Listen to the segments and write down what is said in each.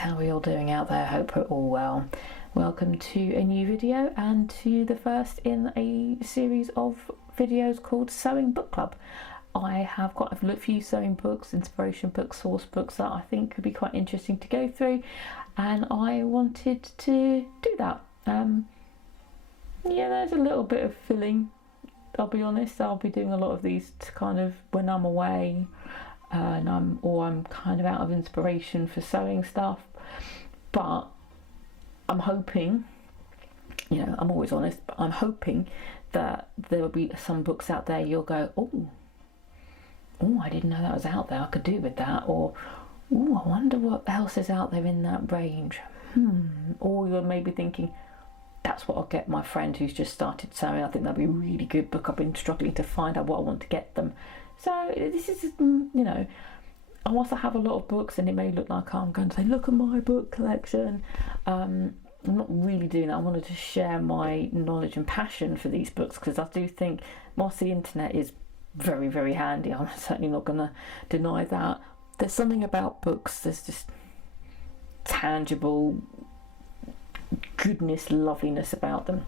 how are you all doing out there? Hope we're all well. Welcome to a new video and to the first in a series of videos called Sewing Book Club. I have got a few sewing books, inspiration books, source books that I think could be quite interesting to go through, and I wanted to do that. Yeah, there's a little bit of filling, I'll be honest. I'll be doing a lot of these to kind of when I'm away and I'm kind of out of inspiration for sewing stuff, but I'm hoping, you know, I'm always honest, but I'm hoping that there will be some books out there you'll go, oh, I didn't know that was out there, I could do with that, or oh, I wonder what else is out there in that range. Or you're maybe thinking, that's what I'll get my friend who's just started sewing. I think that'd be a really good book. I've been struggling to find out what I want to get them. So this is, you know, whilst I have a lot of books and it may look like I'm going to say, look at my book collection, I'm not really doing that. I wanted to share my knowledge and passion for these books, because I do think whilst the internet is very, very handy, I'm certainly not going to deny that, there's something about books, there's just tangible goodness, loveliness about them.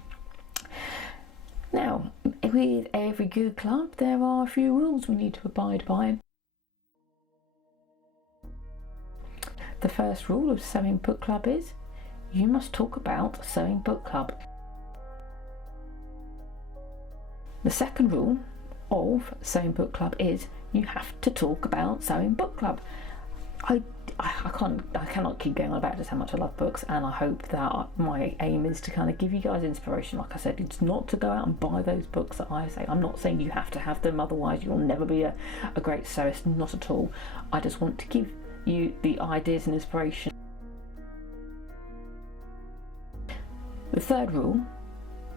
Now, with every good club, there are a few rules we need to abide by. The first rule of Sewing Book Club is you must talk about Sewing Book Club. The second rule of Sewing Book Club is you have to talk about Sewing Book Club. I cannot keep going on about just how much I love books, and I hope that my aim is to kind of give you guys inspiration. Like I said, it's not to go out and buy those books that I say. I'm not saying you have to have them, otherwise you'll never be a great sewist, not at all. I just want to give you the ideas and inspiration. The third rule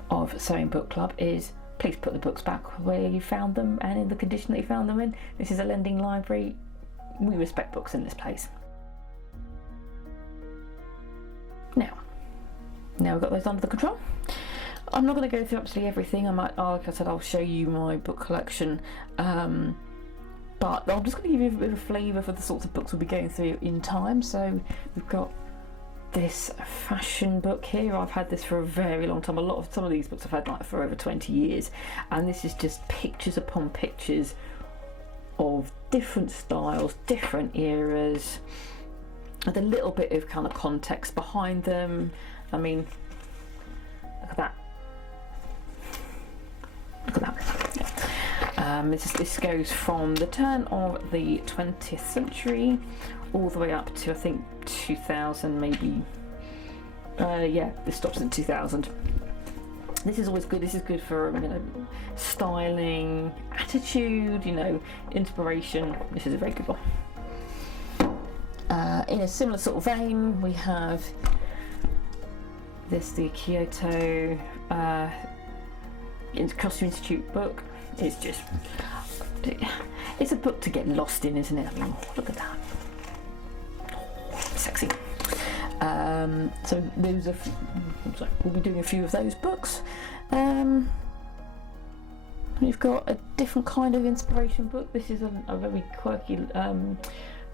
of Sewing Book Club is please put the books back where you found them and in the condition that you found them in. This is a lending library. We respect books in this place. Now we've got those under the control. I'm not going to go through absolutely everything. I might, like I said, I'll show you my book collection, but I'm just going to give you a bit of a flavour for the sorts of books we'll be going through in time. So we've got this fashion book here. I've had this for a very long time. Some of these books I've had like for over 20 years, and this is just pictures upon pictures of different styles, different eras, with a little bit of kind of context behind them. I mean, look at that. Look at that. This goes from the turn of the 20th century all the way up to, I think, 2000 maybe. Yeah, this stops in 2000. This is always good. This is good for, you know, styling, attitude, you know, inspiration. This is a very good one. In a similar sort of vein, we have the Kyoto Costume Institute book. It's a book to get lost in, isn't it? I mean, look at that. Sexy. So those are, we'll be doing a few of those books. We've got a different kind of inspiration book. This is a very quirky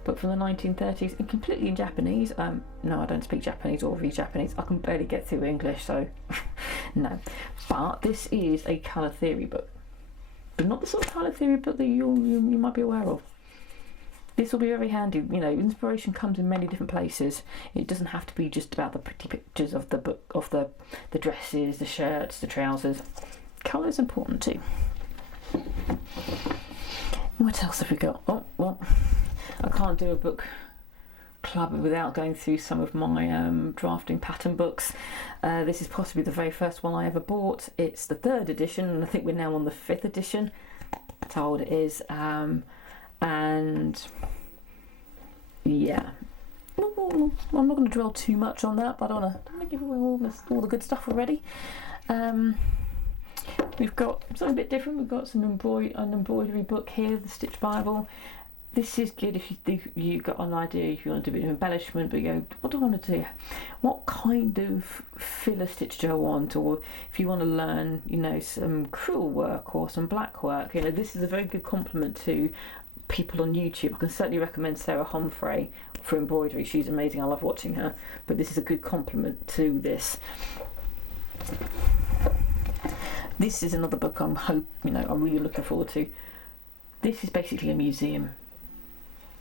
book from the 1930s and completely in Japanese. No, I don't speak Japanese or read Japanese. I can barely get through English, so no. But this is a colour theory book, but not the sort of colour theory book that you might be aware of. This will be very handy. You know, inspiration comes in many different places. It doesn't have to be just about the pretty pictures of the book, of the dresses, the shirts, the trousers. Colour is important too. What else have we got? Oh, well, I can't do a book club without going through some of my drafting pattern books. This is possibly the very first one I ever bought. It's the 3rd edition, and I think we're now on the 5th edition. That's how old it is. And yeah, I'm not going to dwell too much on that, but I don't want to give away all the good stuff already. We've got something a bit different. We've got an embroidery book here, the Stitch Bible. This is good if you got an idea, if you want to do a bit of embellishment, but you go, what do I want to do? What kind of filler stitch do I want? Or if you want to learn, you know, some crewel work or some black work, you know, this is a very good complement to people on YouTube, I can certainly recommend Sarah Humphrey for embroidery. She's amazing. I love watching her. But this is a good compliment to this. This is another book I'm really looking forward to. This is basically a museum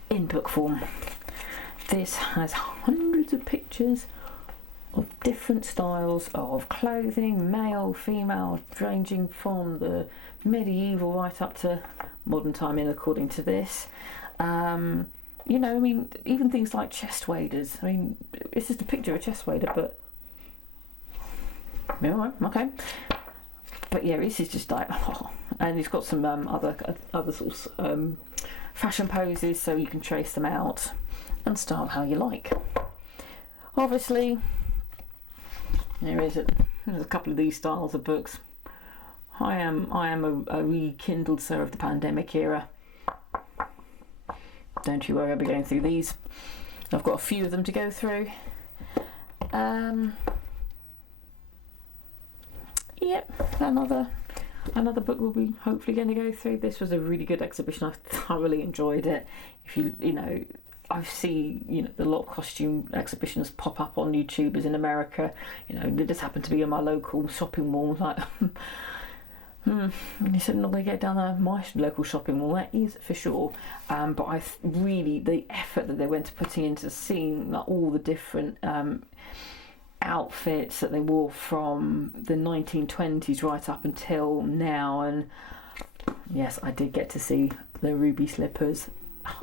in book form. This has hundreds of pictures of different styles of clothing, male, female, ranging from the medieval right up to modern time in according to this. You know, I mean, even things like chest waders. I mean, it's just a picture of a chest wader, but yeah, okay. But yeah, this is just like, oh. And it's got some other sorts of fashion poses, so you can trace them out and style how you like. Obviously, there's a couple of these styles of books. I am a rekindled Sir of the pandemic era. Don't you worry, I'll be going through these. I've got a few of them to go through. Yep, another book we'll be hopefully going to go through. This was a really good exhibition. I thoroughly enjoyed it. If you know, I've seen a lot of costume exhibitions pop up on YouTubers in America. You know, they just happen to be in my local shopping mall. Like, you said not going to get down there. My local shopping mall, that is for sure. But really the effort that they went to putting into seeing like, all the different outfits that they wore from the 1920s right up until now, and yes, I did get to see the ruby slippers,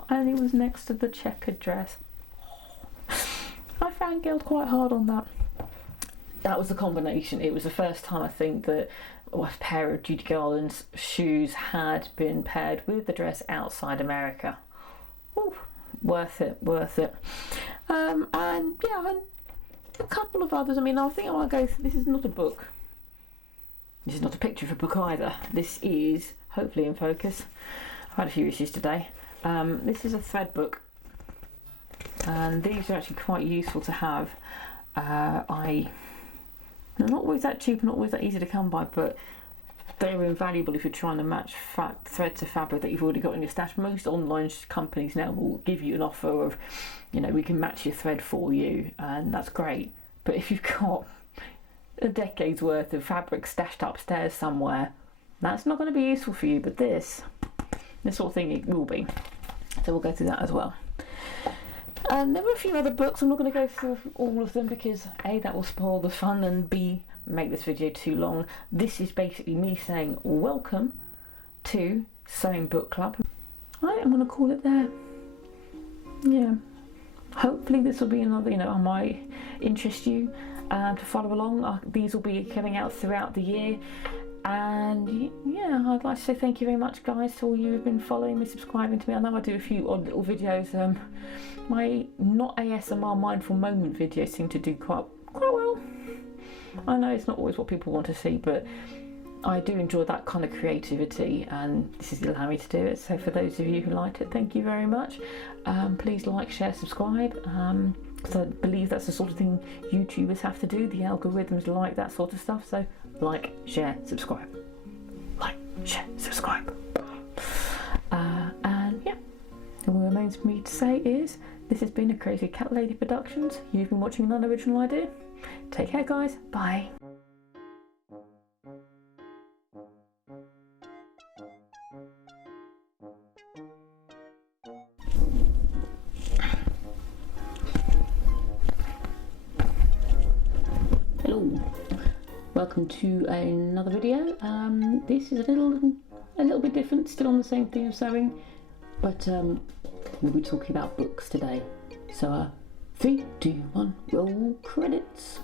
and it was next to the checkered dress. I fangirled quite hard on that. That was the combination. It was the first time I think that a pair of Judy Garland's shoes had been paired with the dress outside America. Ooh, worth it. And yeah, a couple of others. I mean, I think I want to go through. This is not a book. This is not a picture of a book either. This is hopefully in focus. I've had a few issues today. This is a thread book, and these are actually quite useful to have. They're not always that cheap, not always that easy to come by, but they're invaluable if you're trying to match thread to fabric that you've already got in your stash. Most online companies now will give you an offer of, we can match your thread for you, and that's great. But if you've got a decade's worth of fabric stashed upstairs somewhere, that's not going to be useful for you. But this sort of thing, it will be. So we'll go through that as well. And there were a few other books. I'm not going to go through all of them because A, that will spoil the fun, and B, make this video too long. This is basically me saying welcome to Sewing Book Club. I'm going to call it there. Yeah. Hopefully this will be another, I might interest you to follow along. These will be coming out throughout the year. And yeah, I'd like to say thank you very much, guys, to all you who've been following me, subscribing to me. I know I do a few odd little videos. My not ASMR mindful moment videos seem to do quite well. I know it's not always what people want to see, but I do enjoy that kind of creativity, and this is allowing me to do it. So for those of you who liked it, thank you very much. Please like, share, subscribe, because I believe that's the sort of thing YouTubers have to do. The algorithms like that sort of stuff. So like, share, subscribe. Like, share, subscribe. And yeah, all that remains for me to say is this has been a Crazy Cat Lady Productions. You've been watching an unoriginal idea. Take care, guys. Bye. Hello. Welcome to another video. This is a little bit different, still on the same theme of sewing, but we'll be talking about books today. So 3, 2, 1, roll credits.